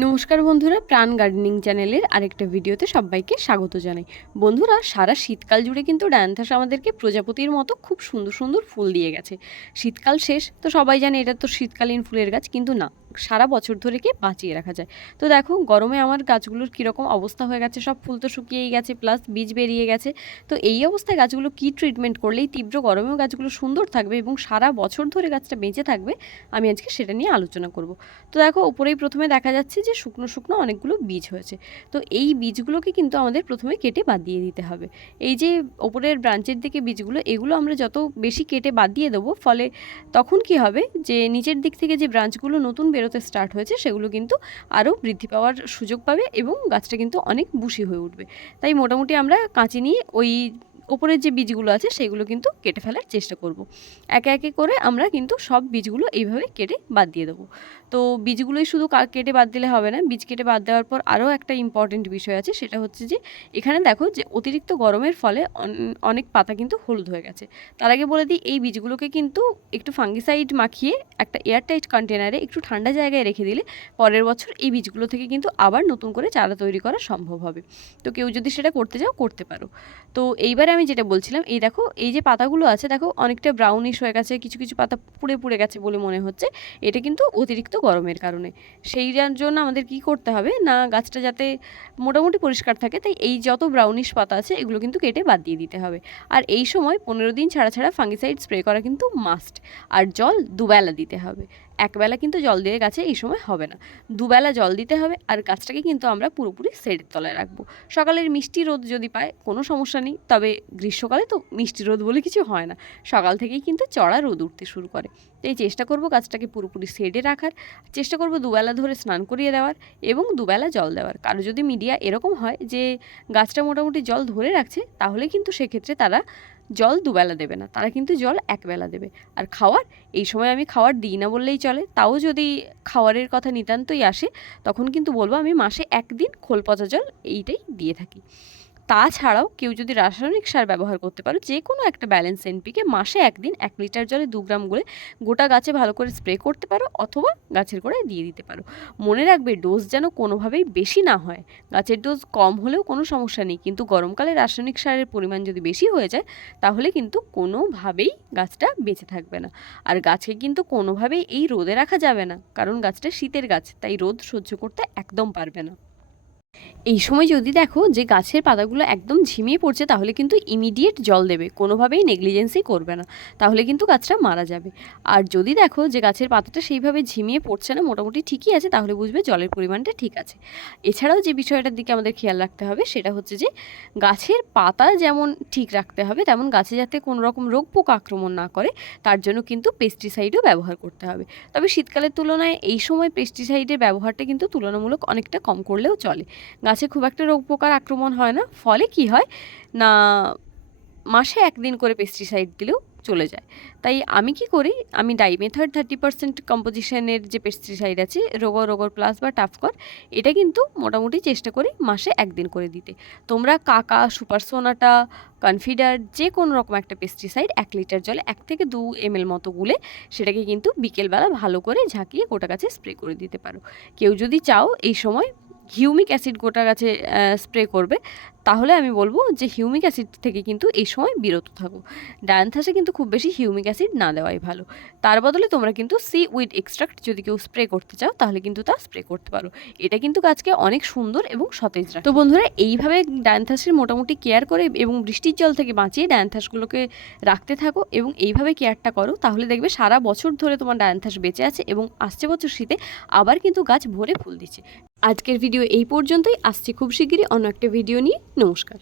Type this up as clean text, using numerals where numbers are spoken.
নমস্কার বন্ধুরা, প্রাণ গার্ডেনিং চ্যানেলের আরেকটা ভিডিওতে সবাইকে স্বাগত জানাই। বন্ধুরা, সারা শীতকাল জুড়ে কিন্তু ডায়ান্থাস আমাদেরকে প্রজাপতির মতো খুব সুন্দর সুন্দর ফুল দিয়ে গেছে। শীতকাল শেষ তো সবাই জানে এটা তো শীতকালীন ফুলের গাছ, কিন্তু না, সারা বছর ধরে কি বাঁচিয়ে রাখা যায়। তো দেখো গরমে আমার গাছগুলোর কীরকম অবস্থা হয়ে গেছে, সব ফুল তো শুকিয়েই গেছে, প্লাস বীজ বেরিয়ে গেছে। তো এই অবস্থায় গাছগুলো কী ট্রিটমেন্ট করলেই তীব্র গরমেও গাছগুলো সুন্দর থাকবে এবং সারা বছর ধরে গাছটা বেঁচে থাকবে, আমি আজকে সেটা নিয়ে আলোচনা করব। তো দেখো উপরেই প্রথমে দেখা যাচ্ছে যে শুকনো শুকনো অনেকগুলো বীজ হয়েছে। তো এই বীজগুলোকে কিন্তু আমাদের প্রথমে কেটে বাদ দিয়ে দিতে হবে। এই যে ওপরের ব্রাঞ্চের দিকে বীজগুলো, এগুলো আমরা যত বেশি কেটে বাদ দিয়ে দেবো, ফলে তখন কি হবে যে নিচের দিক থেকে যে ব্রাঞ্চগুলো নতুন বেরোতে স্টার্ট হয়েছে সেগুলো কিন্তু আরও বৃদ্ধি পাওয়ার সুযোগ পাবে এবং গাছটা কিন্তু অনেক বুশি হয়ে উঠবে। তাই মোটামুটি আমরা কাঁচি নিয়ে ওই ওপরের যে বীজগুলো আছে সেগুলো কিন্তু কেটে ফেলার চেষ্টা করব। একে একে করে আমরা কিন্তু সব বীজগুলো এইভাবে কেটে বাদ দিয়ে দেবো। তো বীজগুলোই শুধু কেটে বাদ দিলে হবে না, বীজ কেটে বাদ দেওয়ার পর আরও একটা ইম্পর্টেন্ট বিষয় আছে, সেটা হচ্ছে যে এখানে দেখো যে অতিরিক্ত গরমের ফলে অনেক পাতা কিন্তু হলুদ হয়ে গেছে। তার আগে বলে দিই, এই বীজগুলোকে কিন্তু একটু ফাঙ্গিসাইড মাখিয়ে একটা এয়ারটাইট কন্টেনারে একটু ঠান্ডা জায়গায় রেখে দিলে পরের বছর এই বীজগুলো থেকে কিন্তু আবার নতুন করে চারা তৈরি করা সম্ভব হবে। তো কেউ যদি সেটা করতে চাও করতে পারো। তো এইবারে আমি যেটা বলছিলাম, এই দেখো এই যে পাতাগুলো আছে, দেখো অনেকটা ব্রাউনিশ হয়ে গেছে, কিছু কিছু পাতা পুড়ে পুড়ে গেছে বলে মনে হচ্ছে। এটা কিন্তু অতিরিক্ত গরমের কারণে। সেই জন্য আমাদের কি করতে হবে না, গাছটা যাতে মোটামুটি পরিষ্কার থাকে, তাই এই যত ব্রাউনিশ পাতা আছে এগুলো কিন্তু কেটে বাদ দিয়ে দিতে হবে। আর এই সময় 15 দিন ছাড়া ছাড়া ফাঙ্গিসাইড স্প্রে করা কিন্তু মাস্ট। আর জল দুবেলা দিতে হবে, একবেলা কিন্তু জল দিয়ে গাছে এই সময় হবে না, দুবেলা জল দিতে হবে। আর গাছটাকে কিন্তু আমরা পুরোপুরি শেডের তলায় রাখবো। সকালের মিষ্টি রোদ যদি পায় কোনো সমস্যা নেই, তবে গ্রীষ্মকালে তো মিষ্টি রোদ বলে কিছু হয় না, সকাল থেকেই কিন্তু চড়া রোদ উঠতে শুরু করে। তাই চেষ্টা করব গাছটাকে পুরোপুরি শেডে রাখার, চেষ্টা করব দুবেলা ধরে স্নান করিয়ে দেওয়ার এবং দুবেলা জল দেওয়ার। কারো যদি মিডিয়া এরকম হয় যে গাছটা মোটামুটি জল ধরে রাখছে, তাহলে কিন্তু সেক্ষেত্রে তারা জল দুবেলা দেবে না, তারা কিন্তু জল একবেলা দেবে। আর খাওয়ার, এই সময় আমি খাওয়ার দিই না বললেই চলে, তাও যদি খাওয়ারের কথা নিতান্তই আসে তখন কিন্তু বলবো আমি মাসে একদিন খোল পচা জল এইটাই দিয়ে থাকি। তাছাড়াও কেউ যদি রাসায়নিক সার ব্যবহার করতে পারো, যে কোনো একটা ব্যালেন্স এনপিকে মাসে একদিন 1 লিটার জলে 2 গ্রাম গুলে গোটা গাছে ভালো করে স্প্রে করতে পারো, অথবা গাছের গোড়ায় দিয়ে দিতে পারো। মনে রাখবে ডোজ যেন কোনোভাবেই বেশি না হয়। গাছের ডোজ কম হলেও কোনো সমস্যা নেই, কিন্তু গরমকালে রাসায়নিক সারের পরিমাণ যদি বেশি হয়ে যায় তাহলে কিন্তু কোনোভাবেই গাছটা বেঁচে থাকবে না। আর গাছকে কিন্তু কোনোভাবেই এই রোদে রাখা যাবে না, কারণ গাছটা শীতের গাছ, তাই রোদ সহ্য করতে একদম পারবে না। এই সময় যদি দেখো যে গাছের পাতাগুলো একদম ঝিমিয়ে পড়ছে, তাহলে কিন্তু ইমিডিয়েট জল দেবে, কোনোভাবেই নেগলিজেন্সি করবে না, তাহলে কিন্তু গাছটা মারা যাবে। আর যদি দেখো যে গাছের পাতাটা সেইভাবে ঝিমিয়ে পড়ছে না, মোটামুটি ঠিকই আছে, তাহলে বুঝবে জলের পরিমাণটা ঠিক আছে। এছাড়াও যে বিষয়টার দিকে আমাদের খেয়াল রাখতে হবে সেটা হচ্ছে যে গাছের পাতা যেমন ঠিক রাখতে হবে, তেমন গাছে যাতে কোনো রকম রোগ পোকা আক্রমণ না করে, তার জন্য কিন্তু পেস্টিসাইডও ব্যবহার করতে হবে। তবে শীতকালের তুলনায় এই সময় পেস্টিসাইডের ব্যবহারটা কিন্তু তুলনামূলক অনেকটা কম করলেও চলে। গাছে খুব একটা রোগ পোকার আক্রমণ হয় না, ফলে কি হয় না, মাসে একদিন করে পেস্টিসাইড দিলেও চলে যায়। তাই আমি কি করি, আমি ডাইমেথড 30% কম্পোজিশনের যে পেস্টিসাইড আছে, রোগর প্লাস বা টাফকর, এটা কিন্তু মোটামুটি চেষ্টা করি মাসে একদিন করে দিতে। তোমরা কাকা, সুপার সোনাটা, কনফিডার, যে কোনো রকম একটা পেস্টিসাইড 1 লিটার জলে 1 থেকে 2 ml মতো গুলে সেটাকে কিন্তু বিকেলবেলা ভালো করে ঝাঁকিয়ে গোটা গাছে স্প্রে করে দিতে পারো। কেউ যদি চাও এই সময় হিউমিক অ্যাসিড গোটা গাছে স্প্রে করবে, তাহলে আমি বলবো যে হিউমিক অ্যাসিড থেকে কিন্তু এই সময় বিরত থাকো। ডায়ান্থাসে কিন্তু খুব বেশি হিউমিক অ্যাসিড না দেওয়াই ভালো। তার বদলে তোমরা কিন্তু সি উইড এক্সট্রাক্ট যদি কেউ স্প্রে করতে চাও তাহলে কিন্তু তা স্প্রে করতে পারো। এটা কিন্তু গাছকে অনেক সুন্দর এবং সতেজ রাখে। তো বন্ধুরা, এইভাবে ডায়ান্থাসের মোটামুটি কেয়ার করে এবং বৃষ্টির জল থেকে বাঁচিয়ে ডায়ান্থাসগুলোকে রাখতে থাকো এবং এইভাবে কেয়ারটা করো, তাহলে দেখবে সারা বছর ধরে তোমার ডায়ান্থাস বেঁচে আছে এবং আসছে বছর শীতে আবার কিন্তু গাছ ভরে ফুল দিচ্ছে। আজকের ভিডিও এই পর্যন্তই, আসছে খুব শিগগিরই অন্য একটা ভিডিও নিয়ে। নমস্কার।